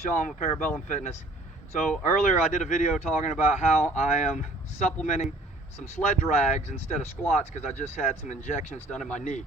Sean with Parabellum Fitness. So earlier I did a video talking about how I am supplementing some sled drags instead of squats because I just had some injections done in my knee.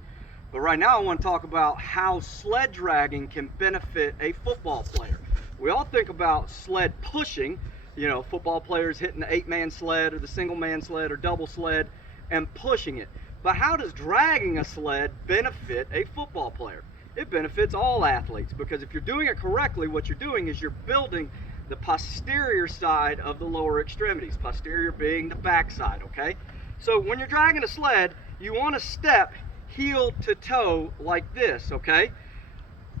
But right now I want to talk about how sled dragging can benefit a football player. We all think about sled pushing, you know, football players hitting the 8-man sled or the single-man sled or double sled and pushing it. But how does dragging a sled benefit a football player? It benefits all athletes, because if you're doing it correctly, what you're doing is you're building the posterior side of the lower extremities, posterior being the back side, okay? So when you're dragging a sled, you want to step heel to toe like this, okay?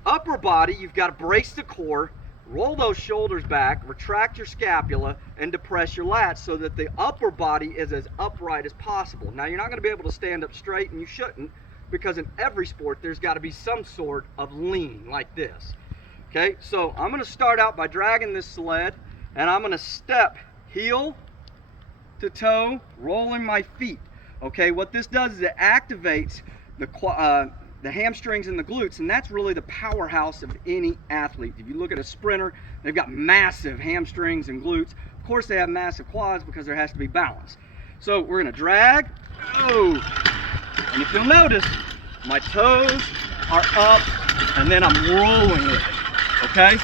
Upper body, you've got to brace the core, roll those shoulders back, retract your scapula, and depress your lats so that the upper body is as upright as possible. Now, you're not going to be able to stand up straight, and you shouldn't, because in every sport there's got to be some sort of lean like this. Okay, so I'm going to start out by dragging this sled, and I'm going to step heel to toe, rolling my feet. Okay, what this does is it activates the hamstrings and the glutes, and that's really the powerhouse of any athlete. If you look at a sprinter, they've got massive hamstrings and glutes. Of course they have massive quads because there has to be balance. So we're going to drag, and if you'll notice, my toes are up and then I'm rolling with it, okay?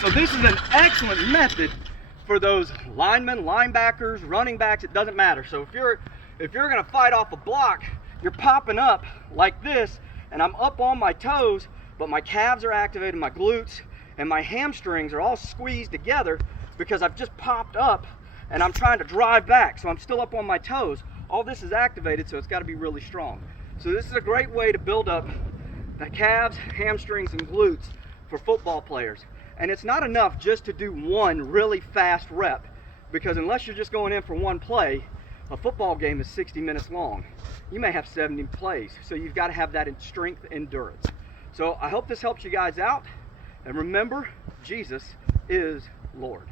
So this is an excellent method for those linemen, linebackers, running backs, it doesn't matter. So if you're gonna fight off a block, you're popping up like this and I'm up on my toes, but my calves are activated, my glutes and my hamstrings are all squeezed together because I've just popped up and I'm trying to drive back, so I'm still up on my toes. All this is activated, so it's got to be really strong. So this is a great way to build up the calves, hamstrings, and glutes for football players. And it's not enough just to do one really fast rep, because unless you're just going in for one play, a football game is 60 minutes long. You may have 70 plays, so you've got to have that in strength endurance. So I hope this helps you guys out, and remember, Jesus is Lord.